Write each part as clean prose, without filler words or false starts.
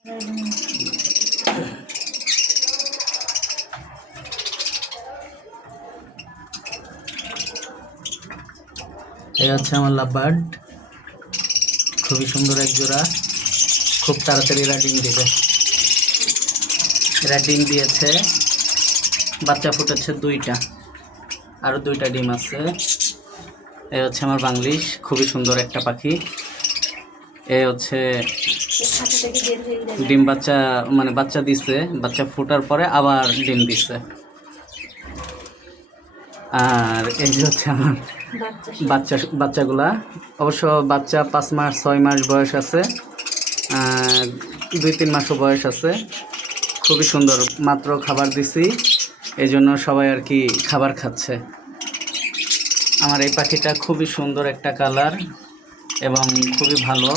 এই হচ্ছে আমার লাভবার্ড, খুবই সুন্দর এক জোড়া। খুব তাড়াতাড়ি এরা ডিম দিবে। এরা ডিম দিয়েছে, বাচ্চা ফুটেছে 2টা, আরও 2টা ডিম আছে। এই হচ্ছে আমার বাংলিশ, খুবই সুন্দর একটা পাখি। এই হচ্ছে ডিম বাচ্চা, মানে বাচ্চা দিছে, বাচ্চা ফোটার পরে আবার ডিম দিছে। আর এই যে হচ্ছে আমার বাচ্চাগুলা, অবশ্য বাচ্চা 5 মাস 6 মাস বয়স আছে, 2-3 মাসও বয়স আছে। খুবই সুন্দর, মাত্র খাবার দিছি, এই জন্য সবাই আর কি খাবার খাচ্ছে। আমার এই পাখিটা খুবই সুন্দর একটা কালার এবং খুবই ভালো,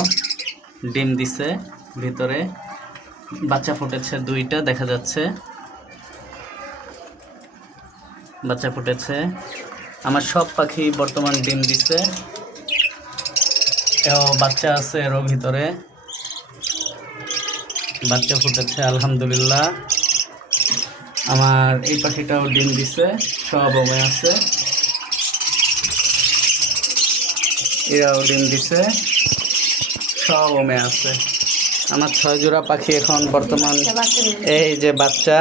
ডিম দিছে ভিতরে, বাচ্চা ফুটেছে 2টা, দেখা যাচ্ছে বাচ্চা ফুটেছে। আমার সব পাখি বর্তমান ডিম দিছে, এও বাচ্চা আছে এরও ভিতরে, বাচ্চা ফুটেছে আলহামদুলিল্লাহ। আমার এই পাখিটাও ডিম দিছে, সব ওমে আছে, এরাও ডিম দিছে, সব ওমে আছে। আমার 6 জোড়া পাখি এখন বর্তমান। এই যে বাচ্চা,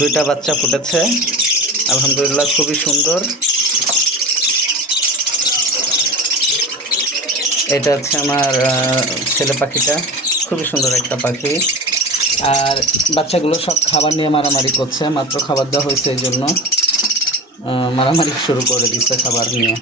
2টা বাচ্চা ফুটেছে আলহামদুলিল্লাহ, খুবই সুন্দর। এটা হচ্ছে আমার ছেলে পাখিটা, খুবই সুন্দর একটা পাখি। আর বাচ্চাগুলো সব খাবার নিয়ে মারামারি করছে, মাত্র খাবার দেওয়া হয়েছে, এই জন্য মারামারি শুরু করে দিচ্ছে খাবার নিয়ে।